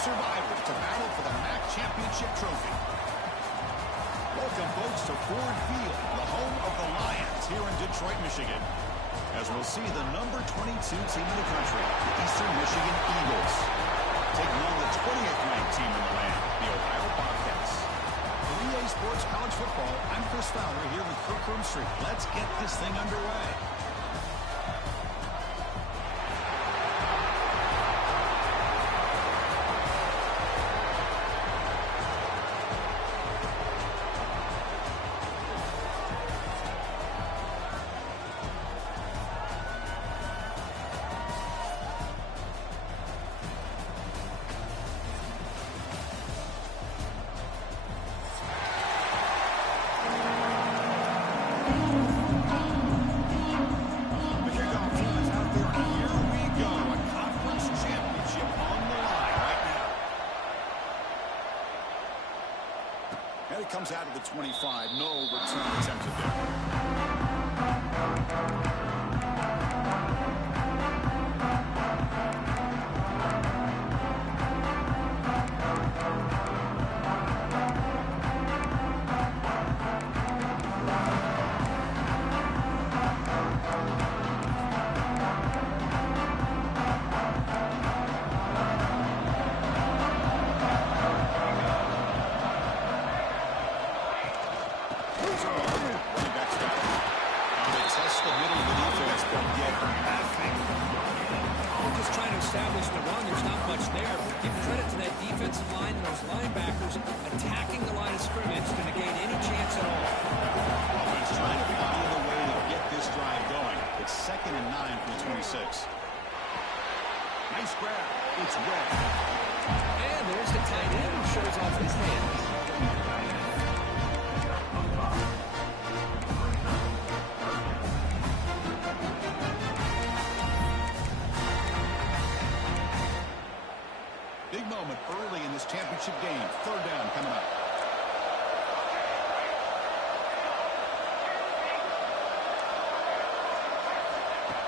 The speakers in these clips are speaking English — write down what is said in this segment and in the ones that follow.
survivors to battle for the MAC championship trophy. Welcome, folks, to Ford Field, the home of the Lions here in Detroit, Michigan. As we'll see the number 22 team in the country, the Eastern Michigan Eagles, taking on the 20th ranked team in the land, the Ohio Bobcats. For EA Sports College Football, I'm Chris Fowler here with Kirk Street. Let's get this thing underway. Comes out of the 25. No return attempted there. Establish the run. There's not much there. Give credit to that defensive line and those linebackers attacking the line of scrimmage to negate any chance at all. Offense trying to find a way to get this drive going. It's 2nd and 9 from the 26. Nice grab. It's Red. And there's the tight end who shows off his hands. Big moment early in this championship game. 3rd down coming up.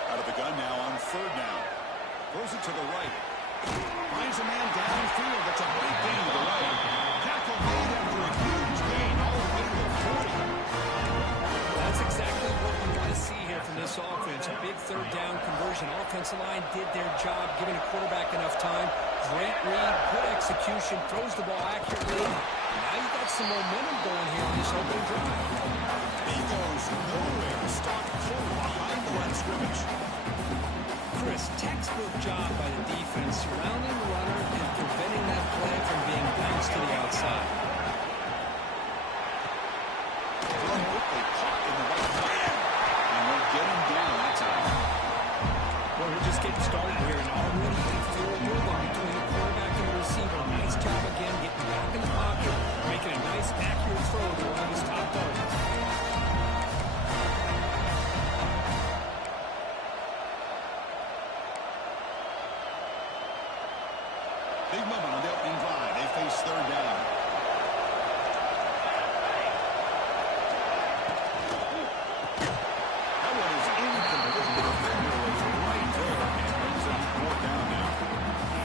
Out of the gun now on 3rd down. Throws it to the right. Finds a man downfield. That's a big gain to the right. Tackle made after a huge gain all the way to the 40. That's exactly what we want to see here from this offense. A big 3rd down conversion. Offensive line did their job, giving the quarterback enough time. Great read, good execution, throws the ball accurately. Now you got some momentum going here in this opening drive. He goes nowhere to stop cold behind the line of scrimmage. Chris, textbook job by the defense, surrounding the runner and preventing that play from being bounced to the outside. Thrown quickly, caught in the right hand, and won't get him down that time. Well, we're just getting started here, and already a field rhythm between the quarterback and the receiver. Nice job again, getting back in the pocket, making a nice, accurate throw to one of his top targets. Big moment on the opening drive. They face 3rd down. That one is incomplete. The defender was right there, and it brings them 4th down now.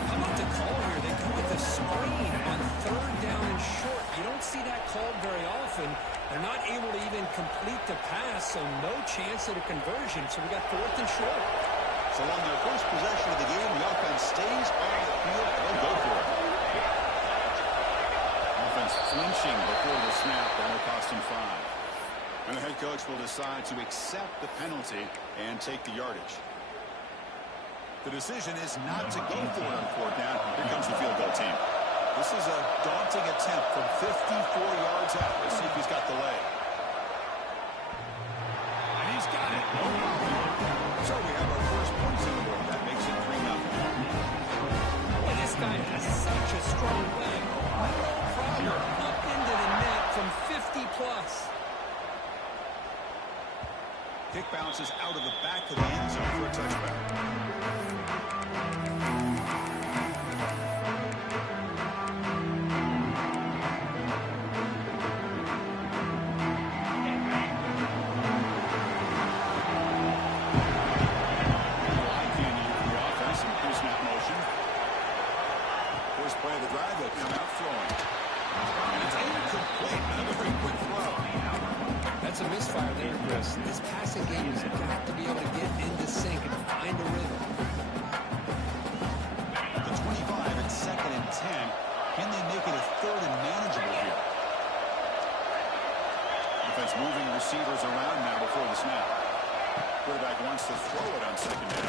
How about the call here? They go with the screen on 3rd down and short. You don't see that called very often. They're not able to even complete the pass, so no chance at a conversion. So we got 4th and short. So on their first possession of the game, the offense stays on the field, and they'll go for it. Offense flinching before the snap, and it'll cost him 5. And the head coach will decide to accept the penalty and take the yardage. The decision is not to go for it on 4th down. Here comes the field goal team. This is a daunting attempt from 54 yards out. Let's see if he's got the leg. And he's got it. No problem. So we have our first points on the board. That makes it 3-0. Boy, this guy has such a strong leg. No problem. Up into the net from 50+. Kick bounces out of the back of the end zone for a touchback. First play of the this. This passing game has got to be able to get into sync and find a rhythm. The 25 at 2nd and 10. Can they make it a 3rd and manageable here? Defense moving receivers around now before the snap. Quarterback wants to throw it on 2nd down.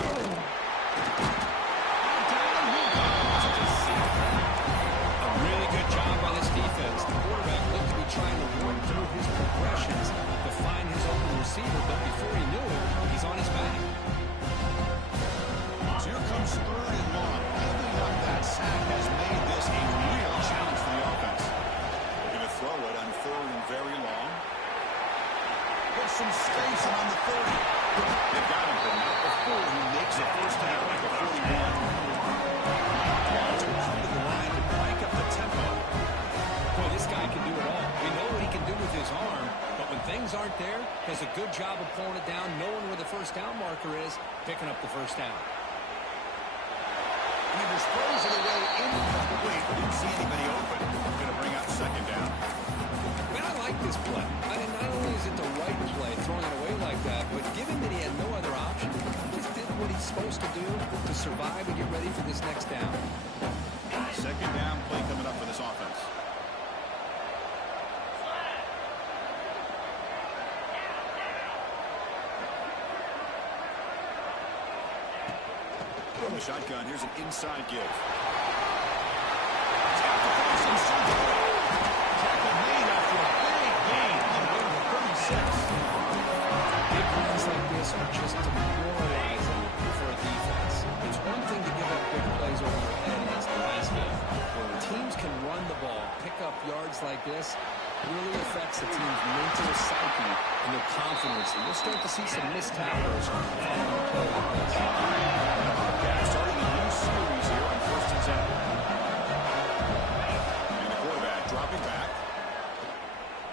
A really good job by this defense. The quarterback looked to be trying to work through his progressions to find his open receiver, but before he knew it, he's on his back. So here comes 3rd and long. Giving up that sack has made this a real challenge for the offense. They're going to throw it on 3rd and very long. Put some space on the 30. They've got him, but not before he makes a first down at the 41. To come to the line and crank up the tempo. Boy, this guy can do it all. We know what he can do with his arm, but when things aren't there, does a good job of pulling it down, knowing where the first down marker is, picking up the first down. And he just throws it away incomplete. Didn't see anybody open. Going to bring up 2nd down. Man, I like this play. I mean, not only is it the right play, throwing it away like that, but given that he had no other option, he just did what he's supposed to do to survive and get ready for this next down. 2nd down play coming up for this offense. From the shotgun, here's an inside give. Tackle made after a big gain on the way to the 36. Big runs like this are just demoralizing for a defense. It's one thing to give up big plays over your head against the pass game, but when teams can run the ball, pick up yards like this, really affects the team's mental psyche and their confidence. And we'll start to see some missed tackles following a play like this. Bobcats starting a new series here on 1st and 10. And the quarterback dropping back.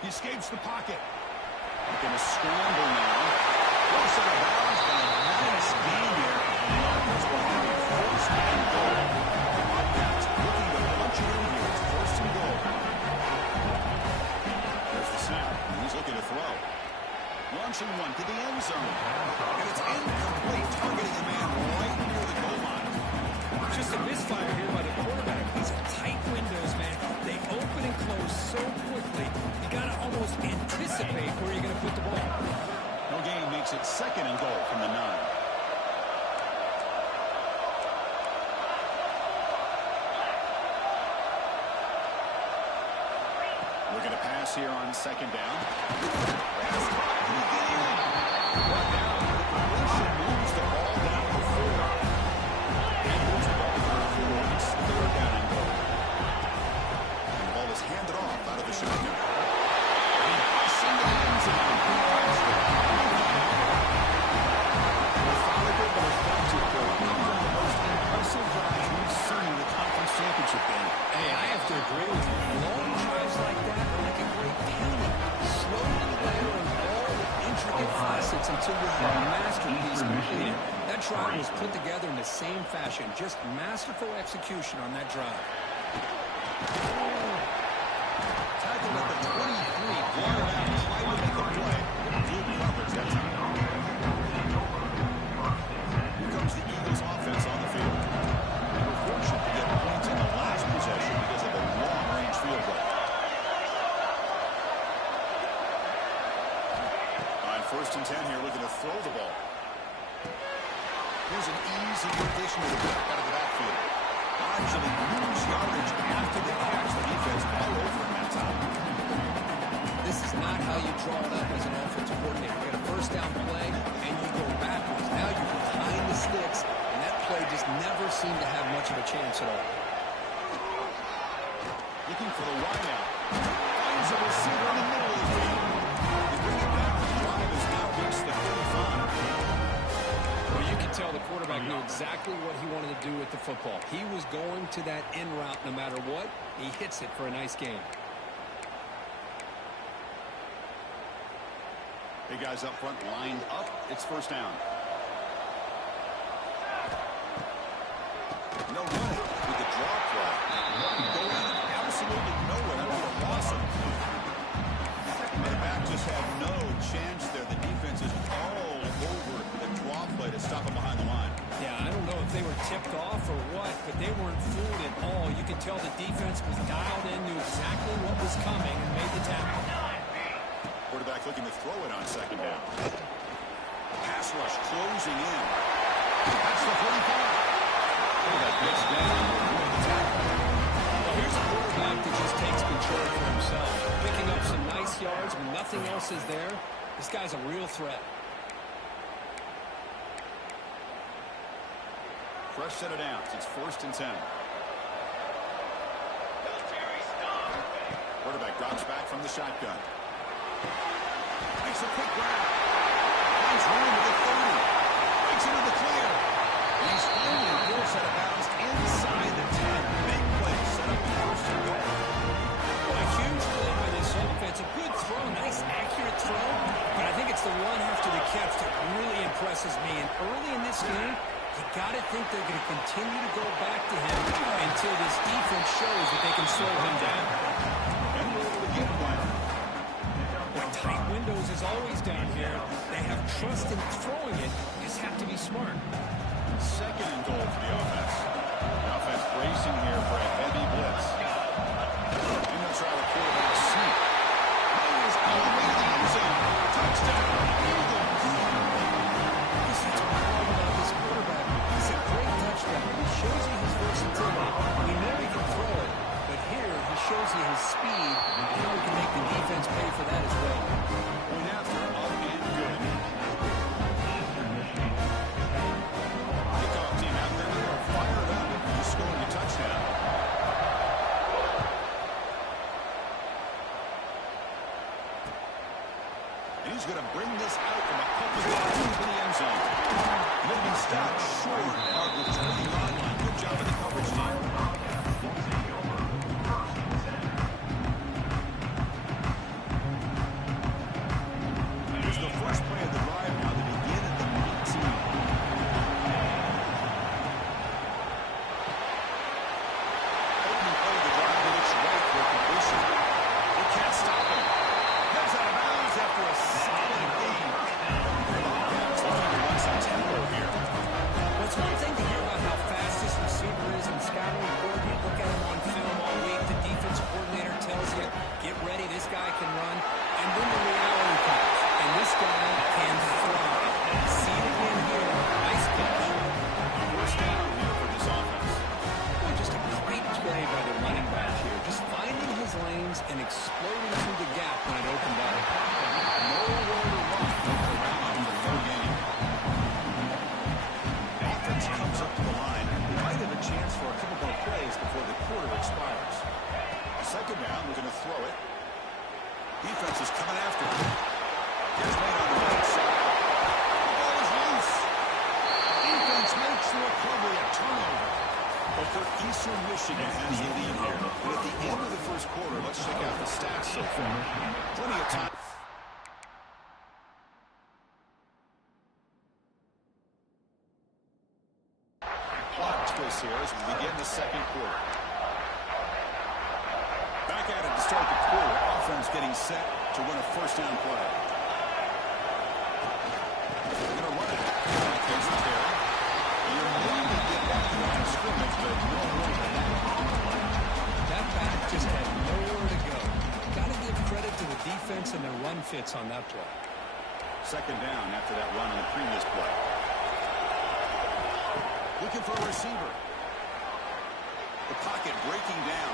He escapes the pocket. Looking to scramble now. Goes out of bounds, and a nice gain here. Marcus will have a 1st and goal. Bobcats looking to punch it in here. It's 1st and goal. There's the snap, and he's looking to throw. Launching one to the end zone. And it's incomplete, targeting a man right near the goal line. Just a misfire here by the quarterback. These are tight windows, man. They open and close so quickly. You got to almost anticipate where you're going to put the ball. No gain makes it 2nd and goal from the 9. Looking to pass here on 2nd down. Pass caught. Can he get in? But now the completion moves the ball down to 4. And moves the ball down to 4. It's 3rd down and goal. And the ball is handed off out of the shotgun. And passing the end zone. Methodical but effective for one of the most impressive drives we've seen in the conference championship game. Hey, I have to agree with you. Long drives like that are like a great painting. Slowly layer in all the intricate facets until you have a masterpiece completed. That drive was put together in the same fashion. Just masterful execution on that drive. Tackled at the 23. Brought it out, tried to make a play. Good coverage that time. Here comes the Eagles offense on the field. They were fortunate to get points in the last possession because of a long-range field goal. On 1st and 10 here, looking to throw the ball. Here's an easy addition to the back out of the backfield. Actually lose yardage after the catch. The defense all over him that time. This is not how you draw it up as an offensive coordinator. You get a 1st down play, and you go backwards. Now you're behind the sticks, and that play just never seemed to have much of a chance at all. Looking for the wide out. Finds a receiver in the middle of the field. They bring it back. The drive has now reached the 35. Well, you can tell the quarterback knew exactly what he wanted to do with the football. He was going to that in route no matter what. He hits it for a nice gain. Big guys up front lined up. It's 1st down. No running with the draw play. Going absolutely nowhere. That was awesome. The back just had no chance there. The defense tell the defense was dialed in, knew exactly what was coming, and made the tackle. Quarterback looking to throw it on second down. Pass rush closing in. That's the 45. Quarterback gets down and made the tackle. Well, here's a quarterback that just takes control for himself. Picking up some nice yards when nothing else is there. This guy's a real threat. Fresh set of downs. It's 1st and 10. Quarterback drops back from the shotgun. Makes a quick grab. Finds room to the 30. Breaks into the clear. And he's finally a full set of bounds inside the 10. Big play. Set up 1st and goal. Well, a huge play by this offense. A good throw. Nice, accurate throw. But I think it's the one after the catch that really impresses me. And early in this game, you got to think they're going to continue to go back to him until this defense shows that they can slow him down. And we're able to get one. Well, tight windows is always down here. They have trust in throwing it. You just have to be smart. 2nd and goal for the offense. The offense bracing here for a heavy blitz. And they'll try to quarterback sneak. He is all the way to the end zone. Touchdown, Eagles. This is what I love about this quarterback. He's a great touchdown. He shows you his versatility. We know he can throw it, but here he shows you his speed and how he can make the defense pay for that as well. Point after, up and good. Kickoff team out there, they are fired up. Just scoring a touchdown. And he's going to bring this out from a couple of yards into the end zone. Maybe stopped short of the 20-yard line. Good job of the coverage team. Here's the first play of the drive now. They begin at the 19. Opening play of the drive, he looks right for a completion. They can't stop him. Heads out of bounds after a solid gain. The Bobcats looking to run some tempo here. Well, it's one thing to hear about how fast this receiver is in scouting report. You look at him on film all week. The defense coordinator tells you, get ready, this guy can run. And then the reality comes. And this guy can fly. See it again here. Nice catch. First down here for this offense. Boy, just a great play by the running back here. Just finding his lanes and exploding through the gap when it opened up. Nowhere to run around the third game. Offense comes up to the line. Might have a chance for a couple more plays before the quarter expires. 2nd down, we're going to throw it. Defense is coming after him. Gets made on the right side. The ball is loose. Defense makes the recovery, a turnover. But for Eastern Michigan has the lead here. And at the end of the first quarter, let's check out the stats so far. Plenty of time. Clock twist here as we begin the 2nd quarter. Back at it to start the quarter. Offense getting set to run a 1st down play. They're going to run it. Takes the carry. You're moving to get back to the line of scrimmage, but no room for that. That back just had nowhere to go. Got to give credit to the defense and their run fits on that play. 2nd down after that run on the previous play. Looking for a receiver. The pocket breaking down.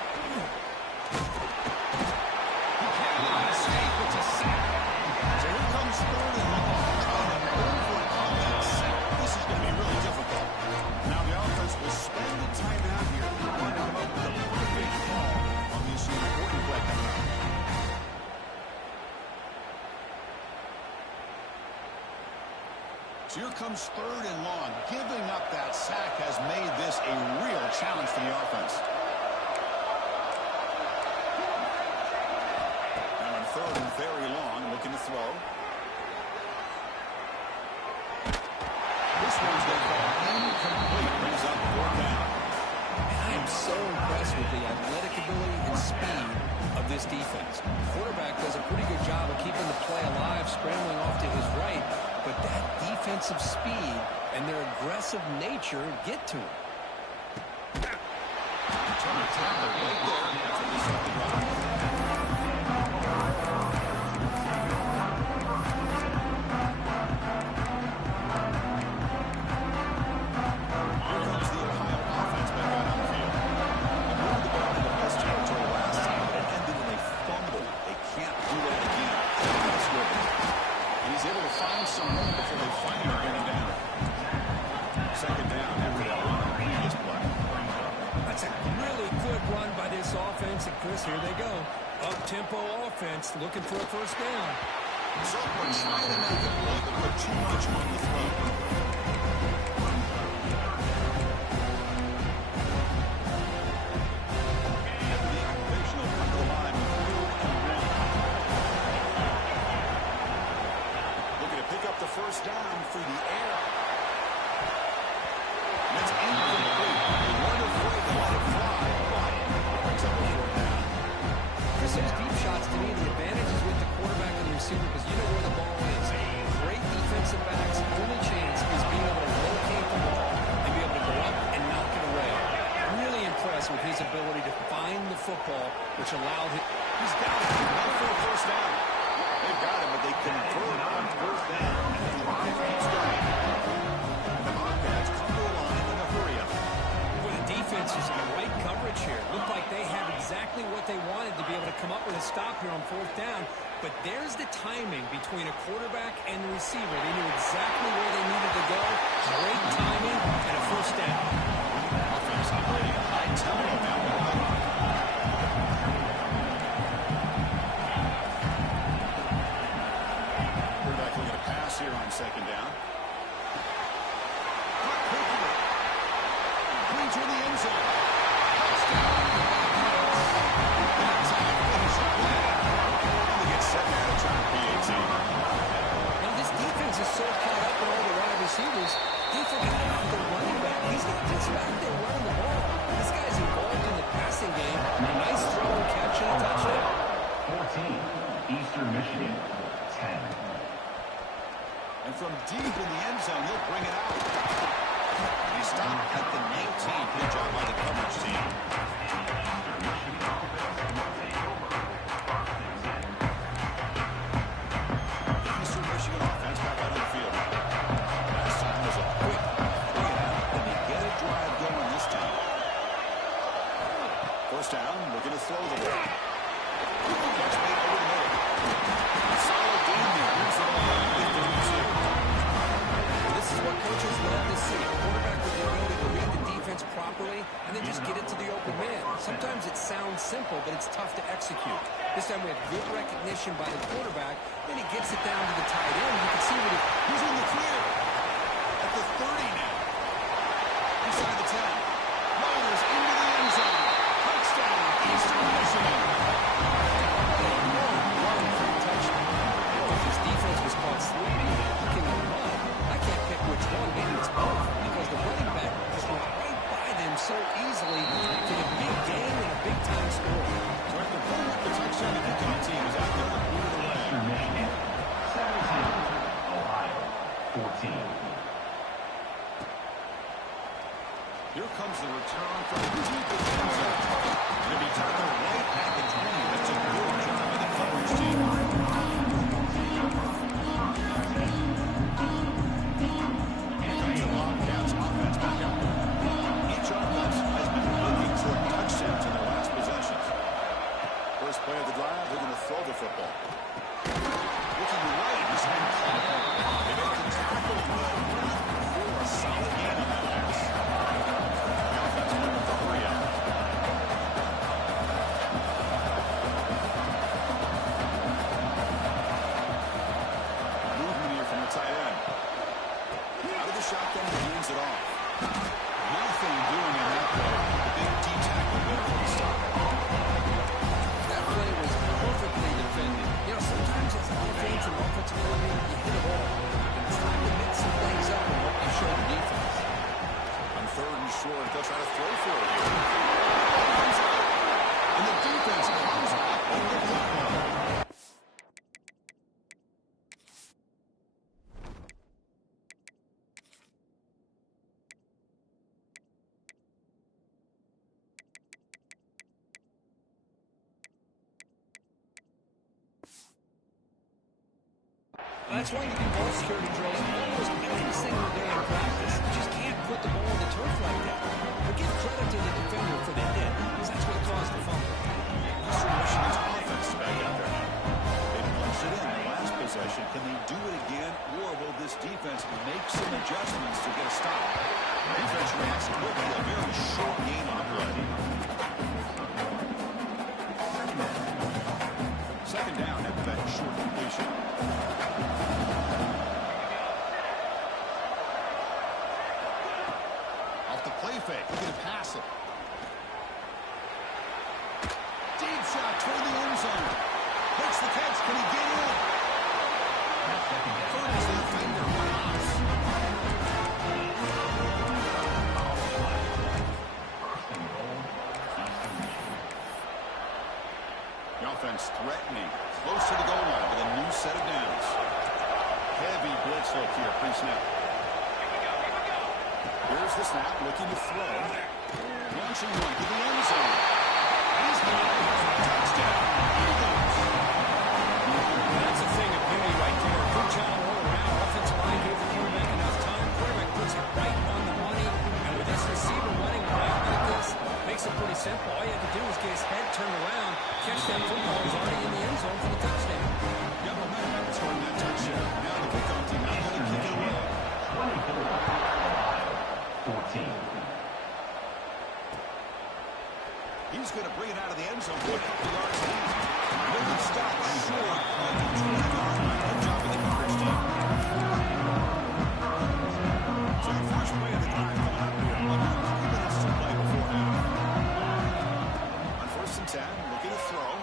He cannot escape. It's a sack. So here comes 3rd and long. Trying to overcome that sack. This is going to be really difficult. Now the offense will spend the time out here. They want to come up with a perfect call on this important play coming up. So here comes 3rd and long. Giving up that sack has made this a real challenge for the offense. Now on 3rd and very long, looking to throw. This one's going to fall incomplete. Brings up 4th down. And I am so impressed with the athletic ability and speed of this defense. Quarterback does a pretty good job of keeping the play alive, scrambling off to his right. But that defensive speed and their aggressive nature get to him. Turnover Tackle right there. That's what we saw the drive. Here comes the Ohio offense back out on the field. They moved the ball into West territory last time, but it ended in a fumble. They can't do that again. And he's able to find some room before they finally bring him down. Second down after that run on the previous play. That's a really good run by this offense. And Chris, here they go. Up-tempo offense looking for a first down. So we're trying to make it play, but put too much on the throw. First down through the air. That's incomplete. They weren't afraid to let it fly. Brings up a fourth down. Chris, those deep shots, to me, the advantage is with the quarterback and the receiver because you know where the ball is. Great defensive backs. Only chance is being able to locate the ball and be able to go up and knock it away. Really impressed with his ability to find the football, which allowed him. He's got it. Not for a first down. They've got him, but they convert on first down. And the keeps going. The Bobcats come to a line in a hurry-up. Well, the defense is in the right coverage here. Looked like they have exactly what they wanted to be able to come up with a stop here on fourth down. But there's the timing between a quarterback and the receiver. They knew exactly where they needed to go. Great timing and a first down. Offense operating a high tempo now. Here on second down. Clean to the end zone. Touchdown. That time finish the play. They get set now to turn PAT. Now this defense is so caught up in all the wide receivers, they forgot about the running back. He's not just back there running the ball. This guy's involved in the passing game. Nice throw and catch and a touchdown. 14, Eastern Michigan, 10. And from deep in the end zone, he'll bring it out. He stopped at the 19. Good job by the coverage team. The Eastern Michigan offense back out on the field. Last time was a quick bring it out, and they get a drive going this time. First down, looking to throw the ball. Catch made over the middle. Solid game there. Here's the ball. This is what coaches love to see. A quarterback with the ability to read the defense properly and then just get it to the open man. Sometimes it sounds simple, but it's tough to execute. This time we have good recognition by the quarterback. Then he gets it down to the tight end. You can see what he's in the clear. At the 30 now. Inside the 10. Riders into the end zone. Touchdown, Eastern Michigan. This defense was caught sleeping and looking at run. I can't pick which one. Maybe it's both because the running back just went right by them so easily to the big game and a big-time score. So after pulling up the touchdown, the kickoff team is out there to move it away. Eastern Michigan, 17, Ohio, 14. Here comes the return from the deep in the end zone. Going to be tackled right at the 20. That's a good job by the coverage team. Bobcats offense back out. Each offense has been looking for touchdowns in their last possessions. First play of the drive, they're going to throw the football. Looking right, he's been caught. They make the tackle, but not for a solid gain on that pass. The offense went with the hurry up. Movement here from the tight end. Out of the shotgun, he hands it off. Nothing doing in that play. The big D tackle there for the stop. That play was perfectly defended. You know, sometimes it's offense and offensive ability. You hit a ball That's why you do ball security drills almost every single day in practice. You just can't put the ball on the turf like that. But give credit to the defender for the hit, because that's what caused the fumble. Eastern Michigan's offense is back out there now. They punched it in the last possession. Can they do it again, or will this defense make some adjustments to get a stop? Defense reacts quickly. A very short game on the play. Second down after that short completion. Off the play fake. He's going to pass it. Deep shot toward the end zone. Makes the catch. Can he get in? Hurts the defender. Wow. The offense threatening. Close to the goal line with a new set of downs. Heavy blitz look here pre-snap. Here's the snap, looking to throw. Launching one to the end zone. He's got it. Touchdown. Eagles. That's a thing of beauty right there. Good job all around. Offensive line gave the quarterback enough time. Quarterback puts it right on the money. And with this receiver running around like this, makes it pretty simple. All you have to do is get his head turned around, catch that football. He's already in the end zone for the touchdown. Got momentum after scoring that touchdown. Now the kickoff team not going to kick it away. 14. He's going to bring it out of the end zone. Put up the yards lead. Really stopped short of the 20-yard line. Good job of the coverage team. So the first play of the drive coming up here. 3 minutes to play before half. On 1st and 10, looking to throw.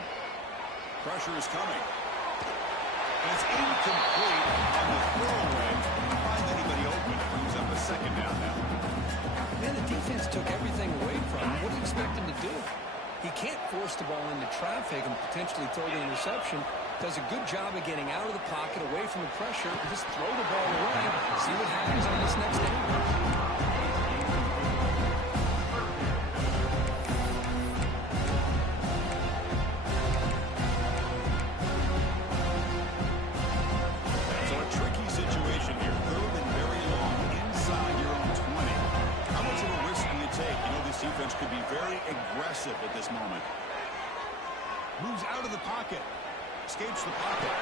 Pressure is coming. And it's incomplete on the throwaway. Find anybody open. It brings up a second down now. Man, the defense took everything away from him. What do you expect him to do? He can't force the ball into traffic and potentially throw the interception. Does a good job of getting out of the pocket, away from the pressure, and just throw the ball away. See what happens on this next down. Defense could be very aggressive at this moment. Moves out of the pocket. Escapes the pocket.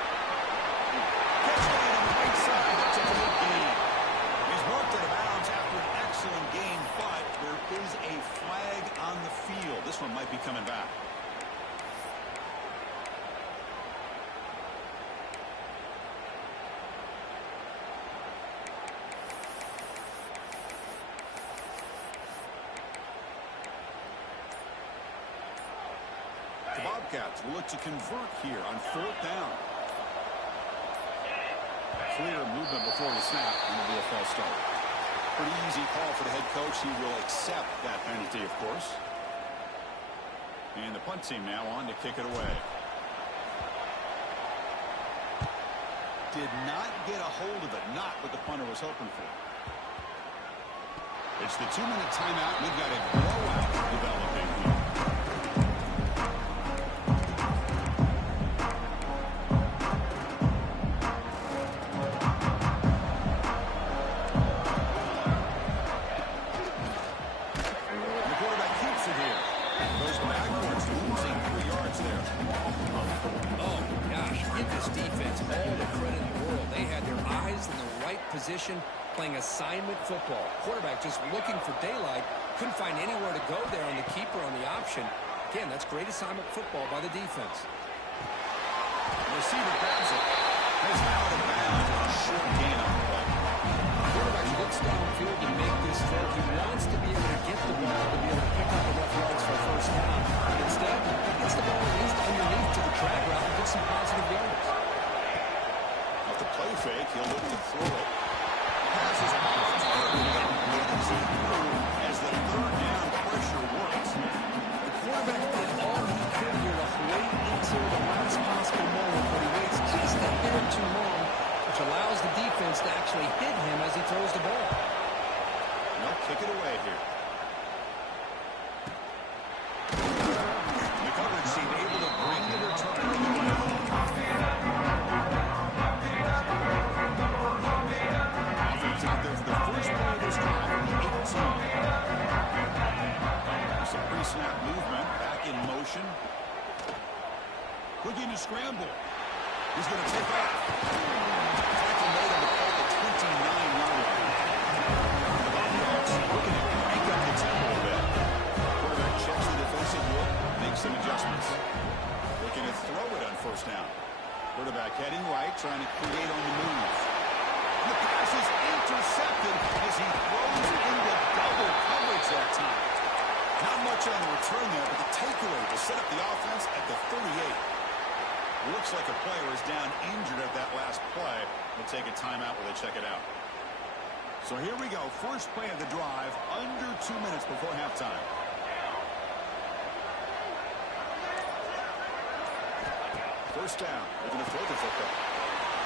Gets it on the right side. That's a good gain. He's marked out of bounds after an excellent game, but there is a flag on the field. This one might be coming back. The Bobcats will look to convert here on 4th down. Clear movement before the snap, and it'll be a false start. Pretty easy call for the head coach. He will accept that penalty, of course. And the punt team now on to kick it away. Did not get a hold of it. Not what the punter was hoping for. It's the 2-minute timeout. We've got a blowout developing here. Playing assignment football. Quarterback just looking for daylight. Couldn't find anywhere to go there on the keeper on the option. Again, that's great assignment football by the defense. The receiver grabs it. It's out of bounds. A short gain on the play. Quarterback looks downfield to make this throw. He wants to be able to get the ball to be able to pick up enough yards for a first down. Instead, he gets the ball at least underneath to the drag route and get some positive yards. Off the play fake, he'll look to throw it. Passes off as the 3rd down pressure works. The quarterback did all he could here to wait until the last possible moment, but he waits just a bit too long, which allows the defense to actually hit him as he throws the ball. They'll kick it away here. The coverage team able to bring the return. looking to scramble. He's going to take off. Tackle made on the play at 29-yard line. The Bobcats looking to crank up the tempo a bit. Quarterback checks the defensive look, makes some adjustments. Looking to throw it on first down. Quarterback heading right, trying to create on the move. And the pass is intercepted as he throws into double coverage that time. Not much on the return there, but the takeaway to set up the offense at the 38. Looks like a player is down injured at that last play. We'll take a timeout while they check it out. So here we go. First play of the drive, under 2 minutes before halftime. First down. They're going to throw the football.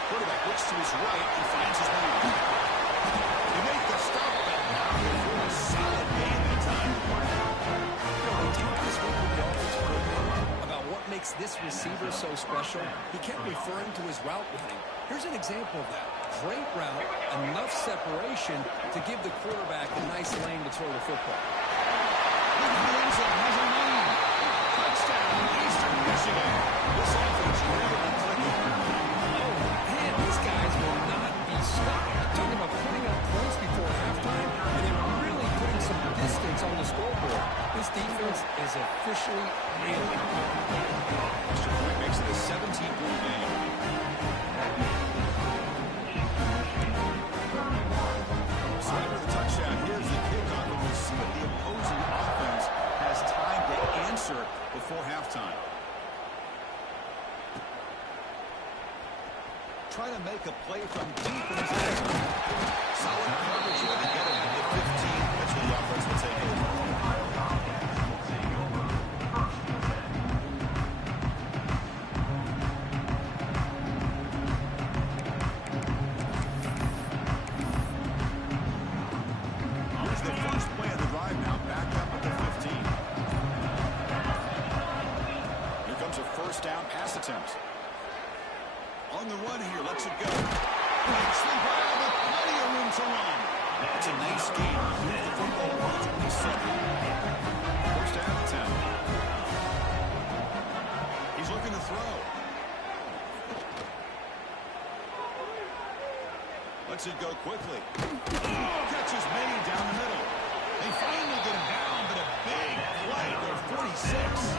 Quarterback looks to his right and finds his man. They make the stop, but not before a solid gain that time. You know, we talked this week with the offensive coordinator about what makes this receiver so special. He kept referring to his route running. Here's an example of that. Great route, enough separation to give the quarterback a nice lane to throw the football. Touchdown, Eastern Michigan. This offense really clicking. Oh, man, these guys will not be stopped. Talking about putting up points before halftime, and then really putting some distance on the scoreboard. This defense is officially nailing. Extra point makes it a 17-point game. So after the touchdown, here's the kickoff, and we'll see if the opposing offense has time to answer before halftime. Try to make a play from deep in his head. Solid coverage here to get him to the 15. That's where the offense will take over. Here's the first play of the drive now, back up at the 15. Here comes a first down pass attempt. On the run here, lets it go. Makes the grab with plenty of room to run. That's a nice game. Move the football on 27. First down at 10. He's looking to throw. Lets it go quickly. Catch is made down the middle. They finally get him down, but a big play. They're 46.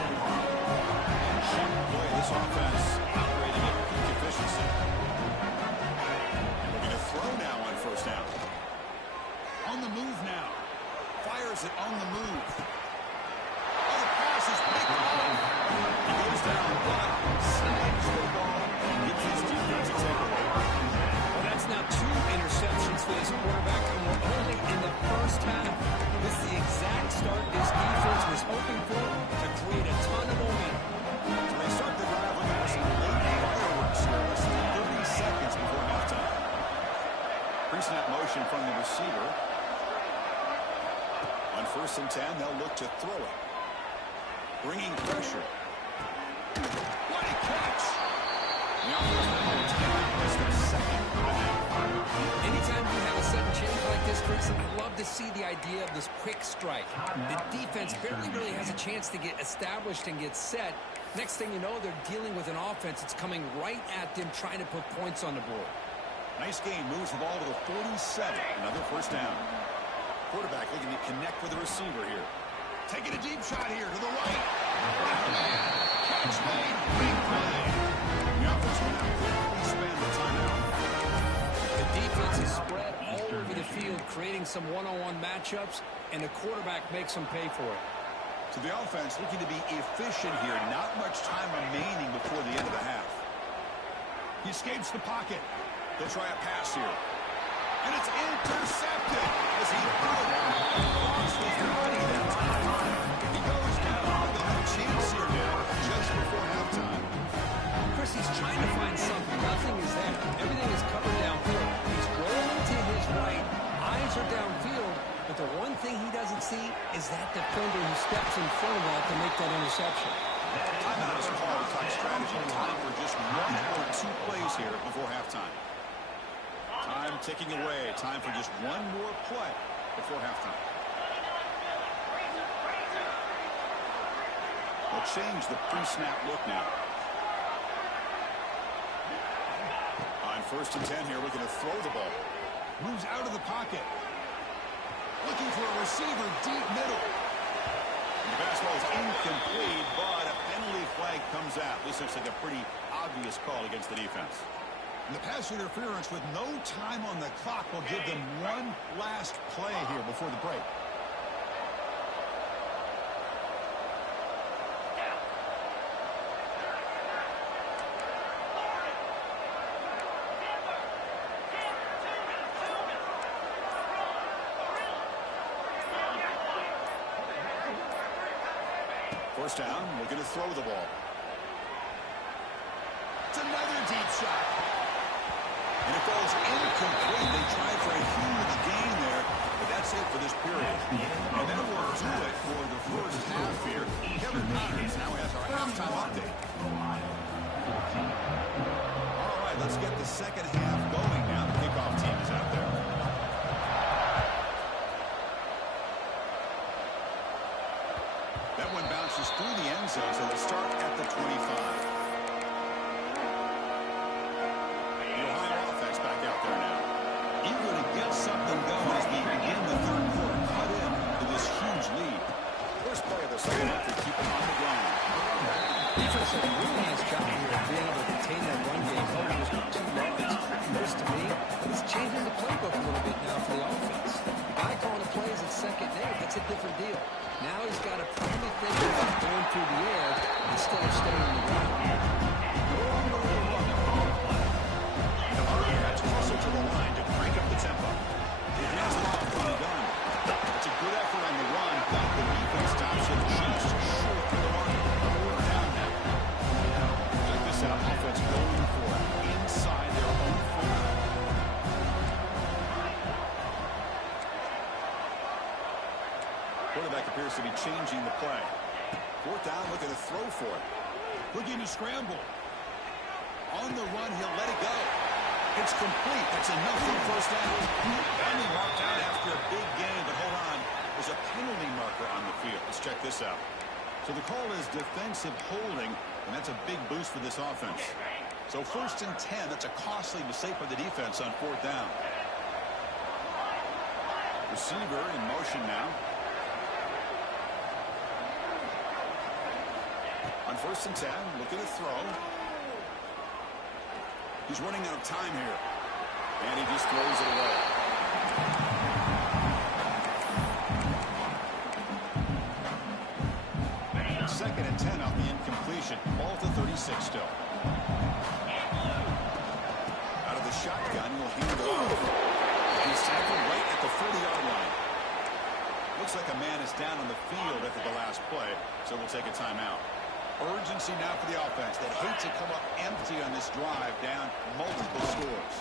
Boy, this offense operating at peak efficiency. Looking to throw now on first down. On the move now. Fires it on the move. Oh, the pass is picked off. He goes down, but snags the ball and gets his defense a takeaway. Well, that's now 2 interceptions for this quarterback, and we're only in the first half. This is the exact start this defense was hoping for to create a ton of momentum. So they start the drive looking for some late fireworks here. Less than 30 seconds before halftime. Pre-snap motion from the receiver. On first and 10, they'll look to throw it. Bringing pressure. What a catch! The offense now timeout as their second and a half. Anytime you have a sudden change like this, Chris, I love to see the idea of this quick strike. The defense barely really has a chance to get established and get set. Next thing you know, they're dealing with an offense that's coming right at them, trying to put points on the board. Nice game. Moves the ball to the 47. Another first down. Quarterback looking to connect with the receiver here. Taking a deep shot here to the right. Catch made. Big play. The offense will now quickly spend the timeout. The defense is spread all over the field, creating some one-on-one matchups, and the quarterback makes them pay for it. So the offense looking to be efficient here. Not much time remaining before the end of the half. He escapes the pocket. They'll try a pass here. And it's intercepted as he threw it across the 30 that time. He goes down. They'll have a chance here now just before halftime. Chris, he's trying to find something. Nothing is there. Everything is covered downfield. He's rolling to his right. Eyes are downfield. But the one thing he doesn't see is that defender who steps in front of that to make that interception. Timeout is called. Talk strategy. Time for just 1 or 2 plays here before halftime. Time ticking away. Time for just 1 more play before halftime. They'll change the pre-snap look now. First and 10 here, looking to throw the ball. Moves out of the pocket. Looking for a receiver deep middle. The basketball is incomplete, but a penalty flag comes out. This looks like a pretty obvious call against the defense. And the pass interference with no time on the clock will give them one last play here before the break. First down, looking to throw the ball. It's another deep shot. And it goes incomplete. They tried for a huge gain there, but that's it for this period. And that will do it for the first half here. Kevin Connors now has our halftime update. All right, let's get the second half going now. The kickoff team is out there. That one bounces through the end zone, so they start at the 25. The Ohio offense back out there now. Eager to get something going as we begin the third quarter. Cut in to this huge lead. First play of the second half to keep it on the ground. Defense did a really nice job here of being able to contain that run game. Oh, just 2 yards. This to me, it's changing the playbook a little bit now for the offense. The guy calling the plays at second day, that's a different deal. Now he's got to probably think about going through the air instead of staying on the ground. The Bobcats hustle to the line to crank up the tempo. He hands it off when done. It's a good effort on the run, but the defense stops it just short of the mark. We're down now. Check this out. Offense going for it inside their own 40. Quarterback appears to be changing the play. Fourth down, looking to throw for it. Looking to scramble. On the run, he'll let it go. It's complete. That's enough for the first down. And he marked out after a big gain, but hold on. There's a penalty marker on the field. Let's check this out. So the call is defensive holding, and that's a big boost for this offense. So first and 10, that's a costly mistake for the defense on fourth down. Receiver in motion now. On first and 10, looking to throw. He's running out of time here. And he just throws it away. Second and 10 off the incompletion. Ball to 36 still. Out of the shotgun, he'll hand it off. And he's tackled right at the 40-yard line. Looks like a man is down on the field after the last play, so we'll take a timeout. Urgency now for the offense. They hate to come up empty on this drive, down multiple scores.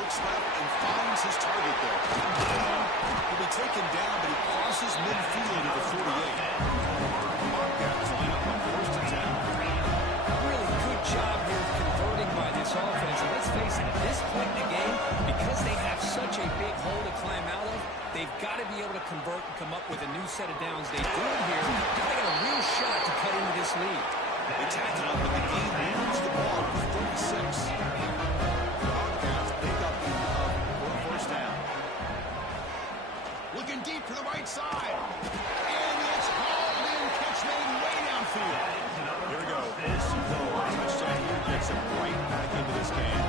Looks left and finds his target there. He'll be taken down, but he crosses midfield at the 48. Bobcats line up on first and 10. Really good job here of converting by this offense. And let's face it, at this point in the game, because they have such a big hole to climb out of, they've got to be able to convert and come up with a new set of downs. They do it here. Now they got a real shot to cut into this lead. They tacked it up, but the game moves the ball with 36. The Bobcats pick up enough for a first down. Looking deep to the right side. And it's hauled in. Catch made way downfield. Here we go. Touchdown here gets him right back into this game.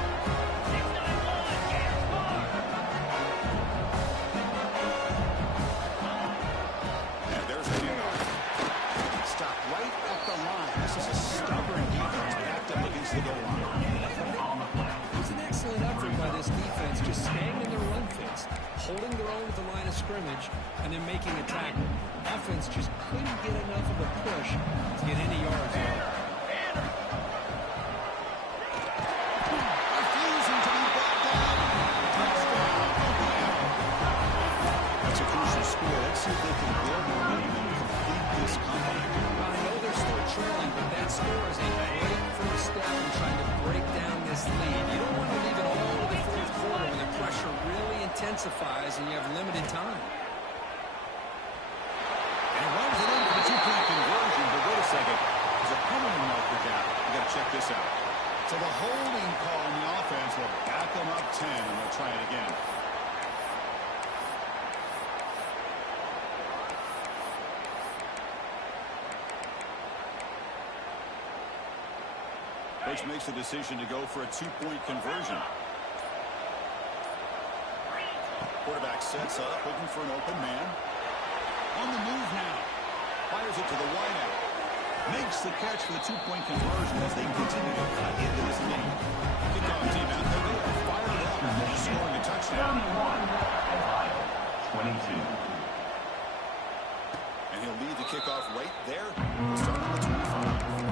Just staying in their run fits, holding their own at the line of scrimmage, and then making a tackle. Offense just couldn't get enough of a push to get any yards on. Refusing to be brought down. Touchdown. That's a crucial score. Let's see if they can build momentum and complete this comeback. Well, I know they're still trailing, but that score is a great first step in trying to break down this lead. You don't want to leave it all to the fourth quarter when the pressure really intensifies and you have limited time. And he runs it in for the two-point conversion, but wait a second. There's a penalty marker down. You got to check this out. So the holding call on the offense will back them up 10, and they'll try it again. Coach makes the decision to go for a two-point conversion. Quarterback sets up, looking for an open man. On the move now. Fires it to the wideout. Makes the catch for the two-point conversion as they continue to cut into this lead. Kickoff team out there. They are fired up and scoring a touchdown. 22. And he'll lead the kickoff right there. We'll start on the 25.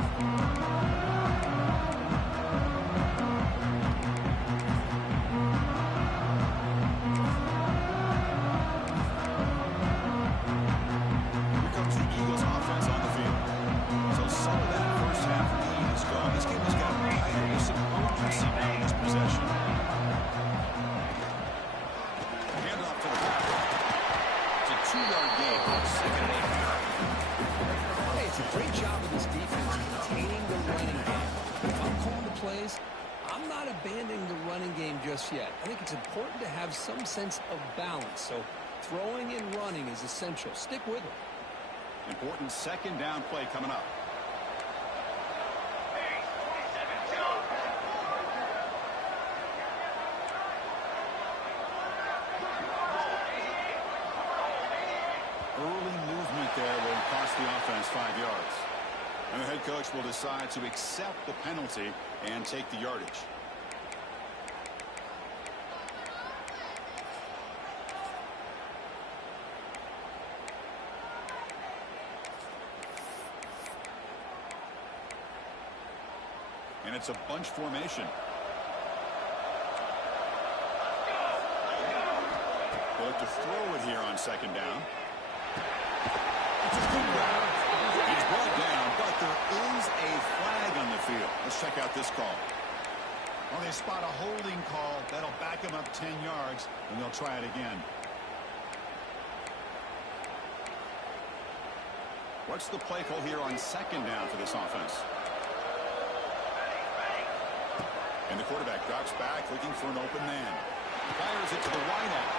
Great job of this defense containing the running game. If I'm calling the plays, I'm not abandoning the running game just yet. I think it's important to have some sense of balance. So throwing and running is essential. Stick with it. Important second down play coming up. Early movement there will cost the offense 5 yards. And the head coach will decide to accept the penalty and take the yardage. And it's a bunch formation. They look to throw it here on second down. It's a good route. He's brought down, but there is a flag on the field. Let's check out this call. Well, they spot a holding call. That'll back them up 10 yards, and they'll try it again. What's the play call here on second down for this offense? And the quarterback drops back, looking for an open man. Fires it to the wideout.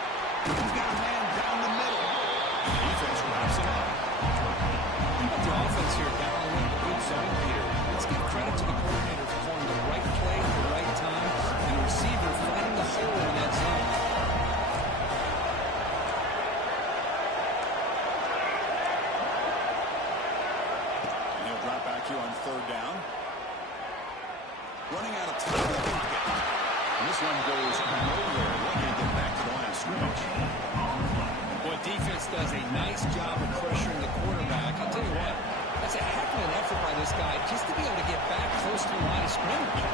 He's got a man down the middle. Defense wraps it up. The offense here battling a good zone here. Let's give credit to the coordinator for calling the right play at the right time and the receiver finding the hole in that zone. And he'll drop back here on third down. Running out of time in the pocket. And this one goes nowhere. Looking to get back to the line of scrimmage. Boy, defense does a nice job of pressuring the quarterback. I'll tell you what, that's a heck of an effort by this guy just to be able to get back close to the line of scrimmage.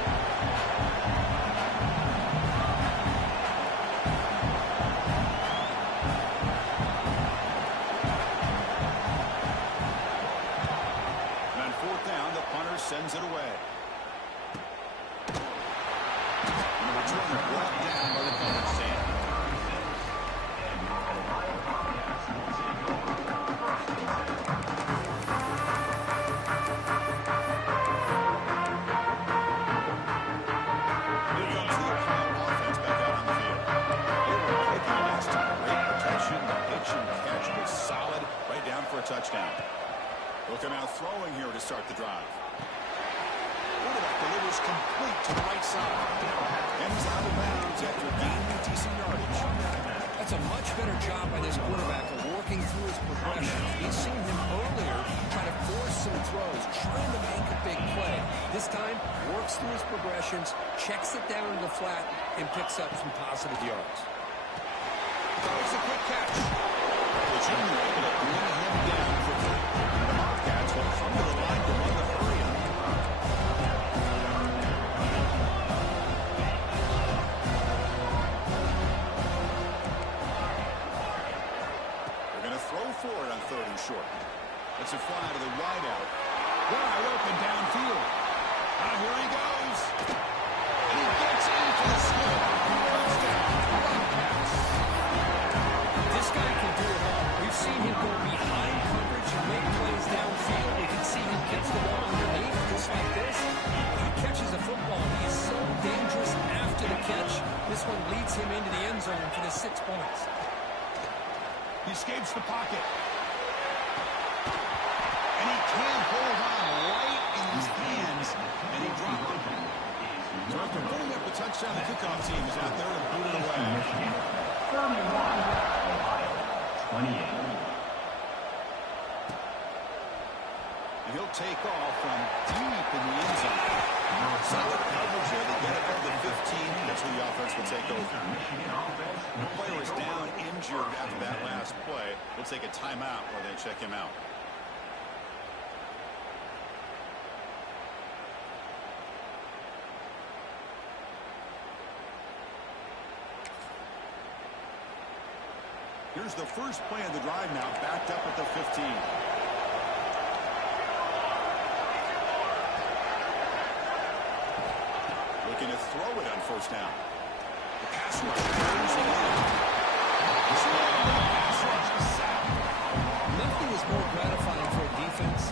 And on fourth down, the punter sends it away. And the returner brought down by the punter's team. Touchdown. Looking out throwing here to start the drive. Quarterback delivers complete to the right side. And he's out of bounds after gaining decent yardage. That's a much better job by this quarterback of working through his progression. We've seen him earlier try to force some throws, trying to make a big play. This time, works through his progressions, checks it down to the flat, and picks up some positive yards. It's a quick catch. The junior able to bring him down quickly. The Bobcats will come to the line to run the hurry up. They're going to throw for it on third and short. It's a fly to the wideout. Wide open downfield. Here he goes. And he gets in for the score. Touchdown, Bobcats. This guy can do it all. We've seen him go behind coverage and make plays him into the end zone for the 6 points. He escapes the pocket. And he can't hold on right in his hands, and he dropped it. So after putting up a touchdown, the kickoff team is out there to boot it away. 28. And he'll take off from deep in the end zone. Solid coverage here. They get it up to 15. That's where the offense will take over. The player is down injured after that last play. We'll take a timeout while they check him out. Here's the first play of the drive now, backed up at the 15. Looking to throw it on first down. The pass rush closing in. Pass rush is sacked. Nothing is more gratifying for a defense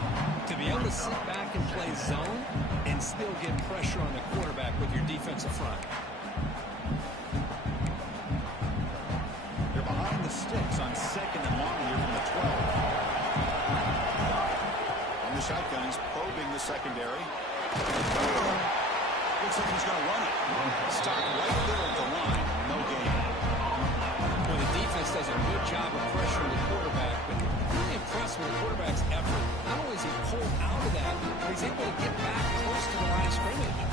to be able to sit back and play zone and still get pressure on the quarterback with your defensive front. They're behind the sticks on second and long here from the 12. On the shotgun, he's probing the secondary. Looks like he's going to run it. Stopped right there at the line. No gain. Well, the defense does a good job of pressuring the quarterback, but really impressed with the quarterback's effort. Not only is he pulled out of that, but he's able to get back close to the line of scrimmage.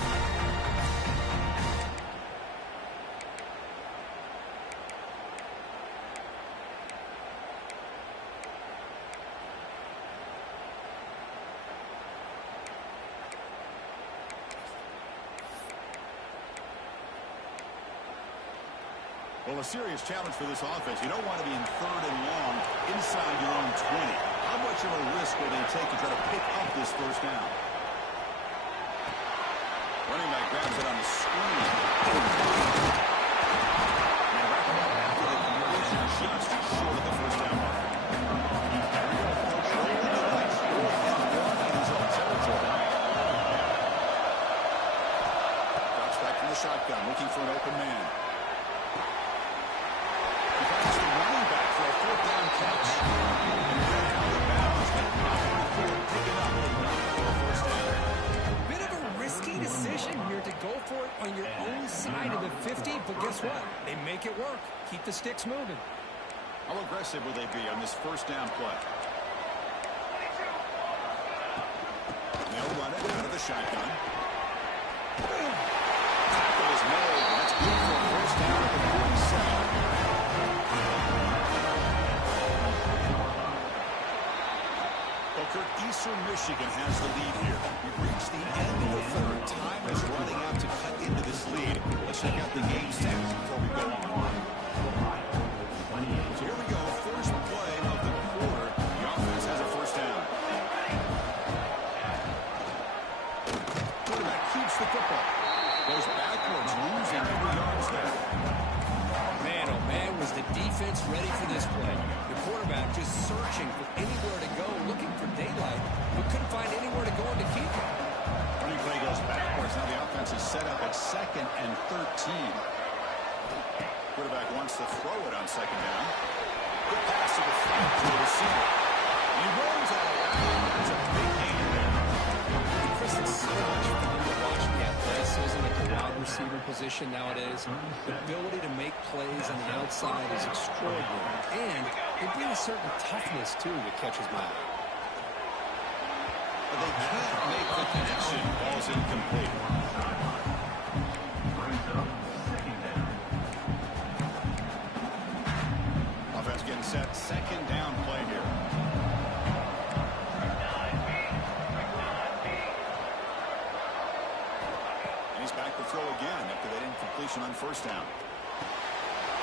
Well, a serious challenge for this offense. You don't want to be in third and long inside your own 20. How much of a risk will they take to try to pick up this first down? Running back grabs it on the screen. And right after the conversion, just short of the first down mark. Controlling the right side and in his own territory. Drops back from the shotgun, looking for an open man. Bit of a risky decision here to go for it on your own side of the 50, but guess what? They make it work. Keep the sticks moving. How aggressive will they be on this first down play? They'll run it out of the shotgun. Tackle is made. That's good for a first down at the 47. Eastern Michigan has the lead here. We've reached the end of the third. Time is running out to cut into this lead. Let's check out the game stats before we go on. So here we go. First play of the quarter. The offense has a first down. Quarterback keeps the football. Goes backwards, losing 3 yards there. Man, oh man, was the defense ready for this play. The quarterback just searching for anywhere to go, looking for daylight, but couldn't find anywhere to go and to keep it. Running play goes backwards. Now the offense is set up at 2nd and 13. Quarterback wants to throw it on second down. Good pass to the front to the receiver. He runs out of bounds. That's a big gain there. Chris, it's so much fun to watch the athleticism at the wide receiver position nowadays. The ability to make plays on the outside is extraordinary. And it brings a certain toughness, too, that catches my eye. But they can't make the connection. Ball's incomplete. Offense getting set. Second down play here. And he's back to throw again after that incompletion on first down.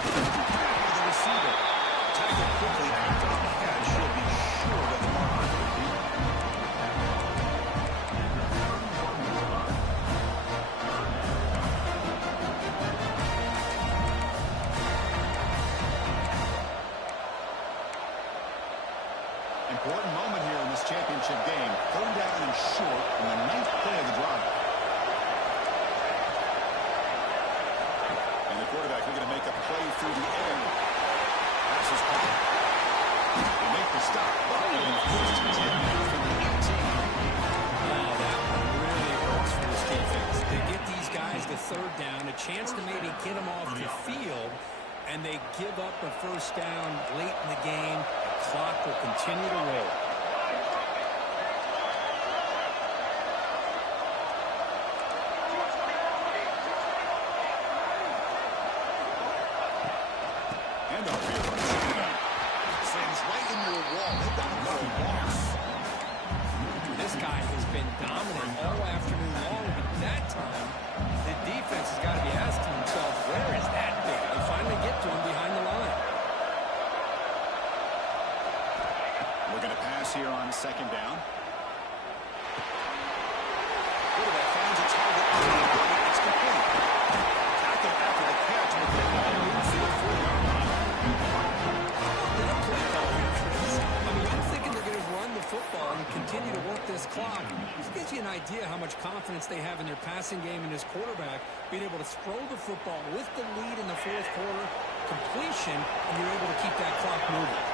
The receiver. Tackled quickly after the catch. Should be short of the mark. Important moment here in this championship game. 3rd down and short in the 9th play of the drive. And the quarterback looking to make a pass is caught. They make the stop. First 10 from the 18. Oh, that one really hurts for this defense. They get these guys the third down, a chance to maybe get them off the field, and they give up a first down late in the game. The clock will continue to roll. This guy has been dominant all afternoon long, but that time, the defense has got to be asking themselves, where is that big? They finally get to him behind the line. We're going to pass here on second down. Quarterback finds a target. It's complete. Tackle after the catch with the ball moves to the 4-yard line. That play call here, Chris. I mean, I'm thinking they're going to run the football and continue to work this clock. This gives you an idea how much confidence they have in their passing game and this quarterback being able to throw the football with the lead in the fourth quarter, completion, and you're able to keep that clock moving.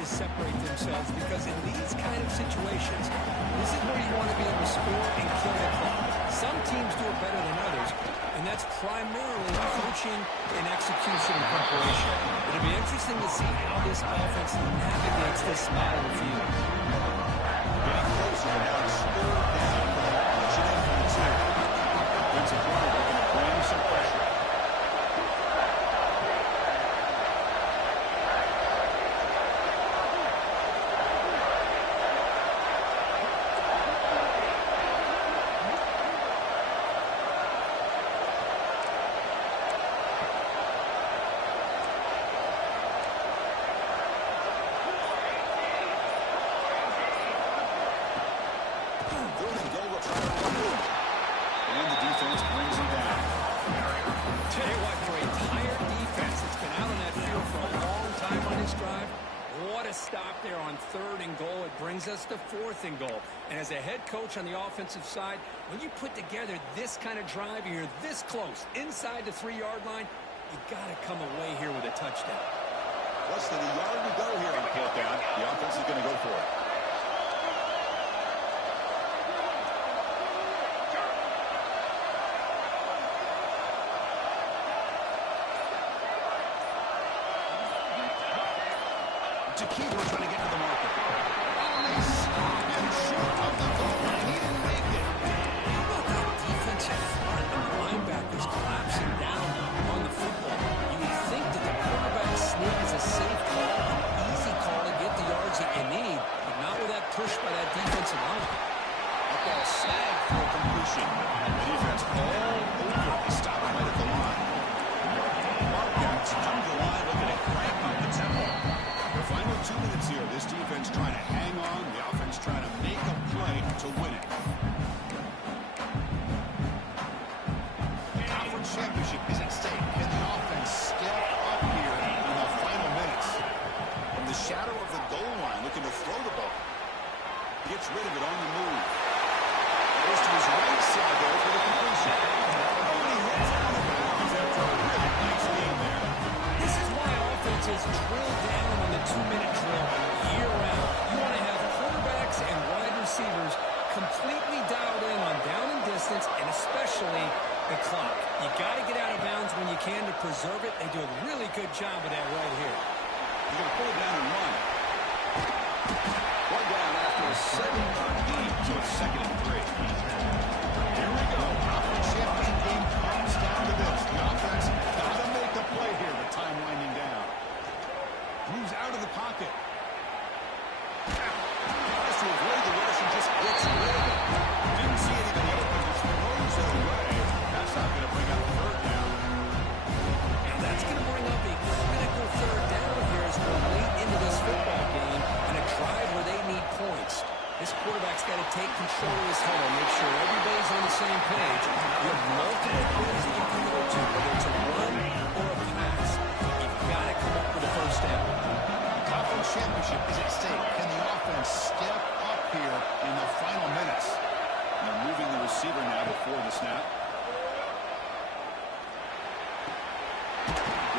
Separate themselves, because in these kind of situations, this is where you want to be able to score and kill the clock. Some teams do it better than others, and that's primarily coaching and execution and preparation. It'll be interesting to see how this offense navigates this spot of the field. Getting closer and now slowed down for the option in from the two. Defensive corner looking to bring some pressure. Us to 4th and goal. And as a head coach on the offensive side, when you put together this kind of drive, you're this close inside the 3-yard line, you got to come away here with a touchdown. Less than a yard to go here on fourth down. The offense is going to go for it. Tequila trying to get to the market. Pushed by that defensive line. That ball snagged for a completion. The defense all over. They stop right at the line. Bobcats come to the line looking to crank up the tempo. The final 2 minutes here. This defense trying to hang on. The offense trying to make a play to win it. Conference championship is at stake. Can the offense step up here in the final minutes? From the shadow of the goal line, looking to throw the ball. Gets rid of it on the move. Goes to his right side there for the completion. Oh, and he hits out of bounds after a really nice game there. This is why offenses drill down on the 2-minute drill year-round. You want to have quarterbacks and wide receivers completely dialed in on down and distance, and especially the clock. You got to get out of bounds when you can to preserve it. They do a really good job of that right here. He's going to pull it down and run. One down after a 7-yard lead, so it's 2nd and 3. Here we go. Conference championship game comes down to this. The offense got to make a play here, but time winding down. Moves out of the pocket. Tries to avoid the rush and just gets rid of it. Didn't see anybody open, just throws it away. That's not going to bring up 3rd down. And that's going to bring up a critical 3rd down here as we're late into this football.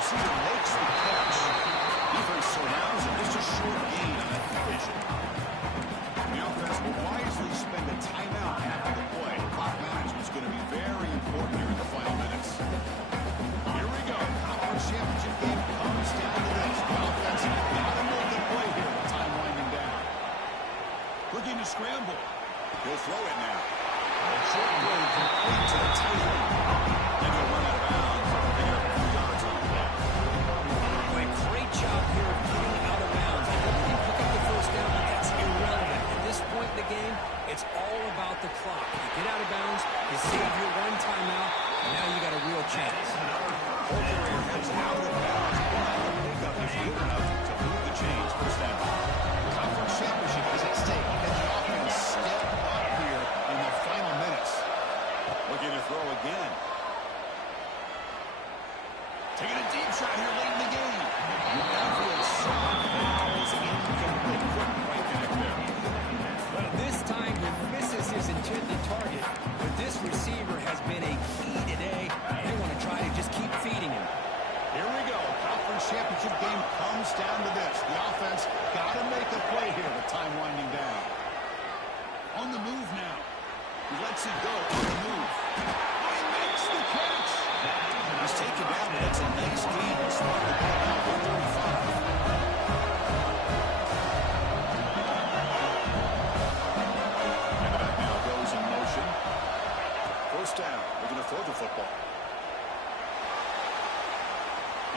Receiver makes the catch. Defense surrounds him. Just a short gain on that completion. The offense will wisely spend a timeout after the play. Clock management is going to be very important here in the final minutes. Here we go. Conference championship game comes down to this. The offense got to make a play here with time winding down. Looking to scramble. He'll throw it now. Short throw complete to the tight end. And he'll run out of bounds. They got a few yards on the play. Boy, great job here of getting out of bounds. I hope they pick up the first down, but that's irrelevant. At this point in the game, it's all about the clock. You get out of bounds, you save your one timeout, and now you got a real chance. Carrier heads out of bounds, but the pickup is good enough to move the chains. First down. The conference championship is at stake. Can the offense step up here in the final minutes? Looking to throw again. Taking a deep shot here late in the game. Downfield shot is incomplete. Quick break back there. Well, this time he misses his intended target, but this receiver has been a key today. They want to try to just keep feeding him. Here we go. Conference championship game comes down to this. The offense got to make a play here with time winding down. On the move now. He lets it go on the move. Oh, he makes the catch. He's taken down, but it's a nice gain. He's spotted the ball now for 35. And the back now goes in motion. First down. Looking to throw the football.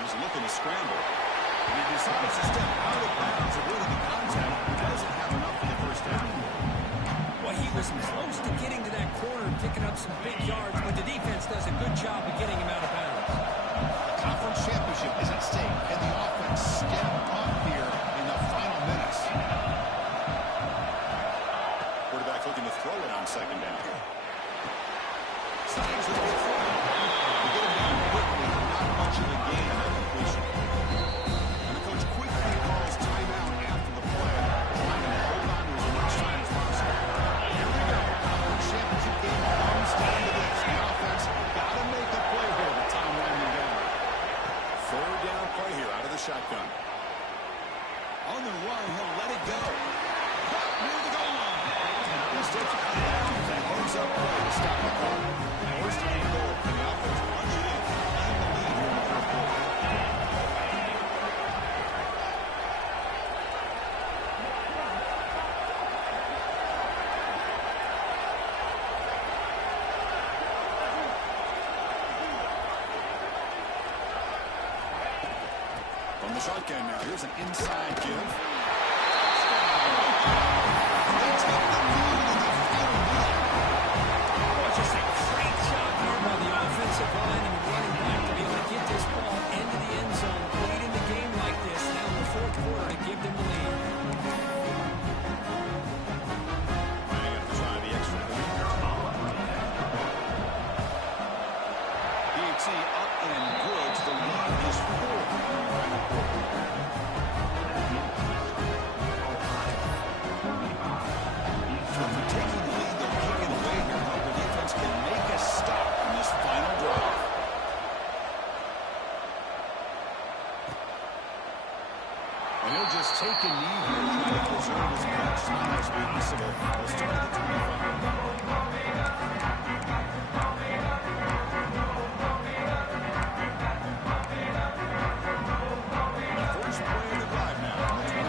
He's looking to scramble. And he decides to step out of bounds, avoiding the contact. He doesn't have enough for the first down. Well, he was close to getting to that corner and picking up some big yards, but the defense does a good job of getting him out of bounds. The conference championship is at stake. Can the offense step up here in the final minutes? Quarterback looking to throw it on second down. Signs with his throw. They get him down quickly. Not much of a gain on that completion. And the coach quickly calls timeout after the play, trying to hold on to as much time as possible. Here we go. Conference championship game comes down to this. The offense got to make a play here with time winding down. Third down play here out of the shotgun. On the run, he'll let it go. Caught near the goal line. He steps out of bounds and holds up play to stop the clock. First and goal. And the offense punch it in. Claim the lead here in the fourth quarter. From the shotgun now, here's an inside give. They take the lead in the final minute. Oh, just a great job here by the offensive line and the running back to be able to get this ball into the end zone late in the game like this, now in the fourth quarter, to give them the lead. Might have to try the extra point. DT up and good. The lead is 4 in the final quarter. After taking the lead, they'll kick it away here. Hope the defense can make a stop in this final drive. And he'll just take a knee here, trying to preserve as much time as possible. We'll start at the 25. First play of the drive now on the 25.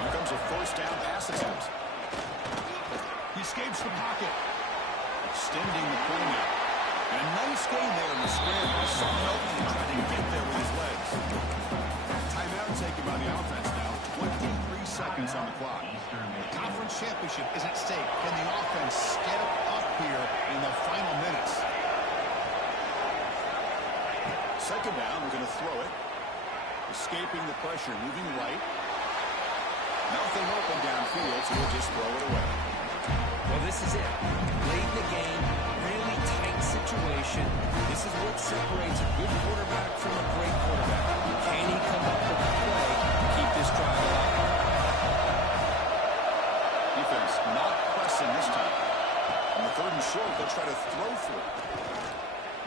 Here comes a first down pass attempt. He escapes the pocket. Extending the play now. And a nice gain there in the scramble. Saw an opening, trying to get there with his legs. Timeout taken by the offense now. 23 seconds on the clock. The conference championship is at stake. Can the offense step up here in the final minutes? Second down, we're going to throw it. Escaping the pressure, moving right. Nothing open downfield, so he'll just throw it away. Well, this is it. Late in the game, really tight situation. This is what separates a good quarterback from a great quarterback. Can he come up with a play to keep this drive alive? Defense not pressing this time. On the third and short, they'll try to throw for it.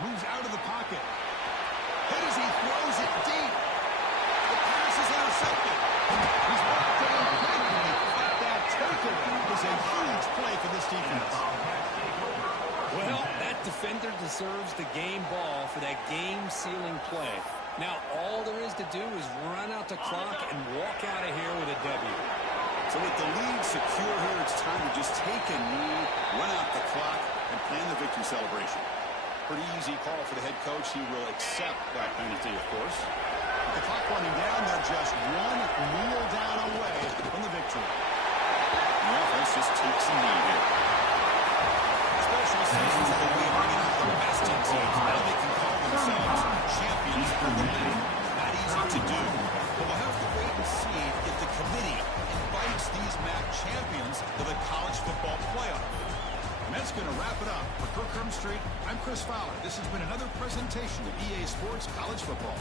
Moves out of the pocket. Hit as he throws it deep. The pass is intercepted. He's brought down quickly, but that takeaway is a huge play for this defense. Well, that defender deserves the game ball for that game-sealing play. Now, all there is to do is run out the clock and walk out of here with a W. So with the lead secure here, it's time to just take a knee, run out the clock, and plan the victory celebration. Pretty easy call for the head coach. He will accept that penalty, of course. With the clock running down, they're just one kneel down away from the victory. The offense just takes a knee here. Special seasons are the way bringing out the best in teams. Now they can call themselves champions of the league. Not easy to do. But we'll have to wait and see if the committee invites these MAC champions to the college football playoff. And that's going to wrap it up. For Kirk Street, I'm Chris Fowler. This has been another presentation of EA Sports College Football.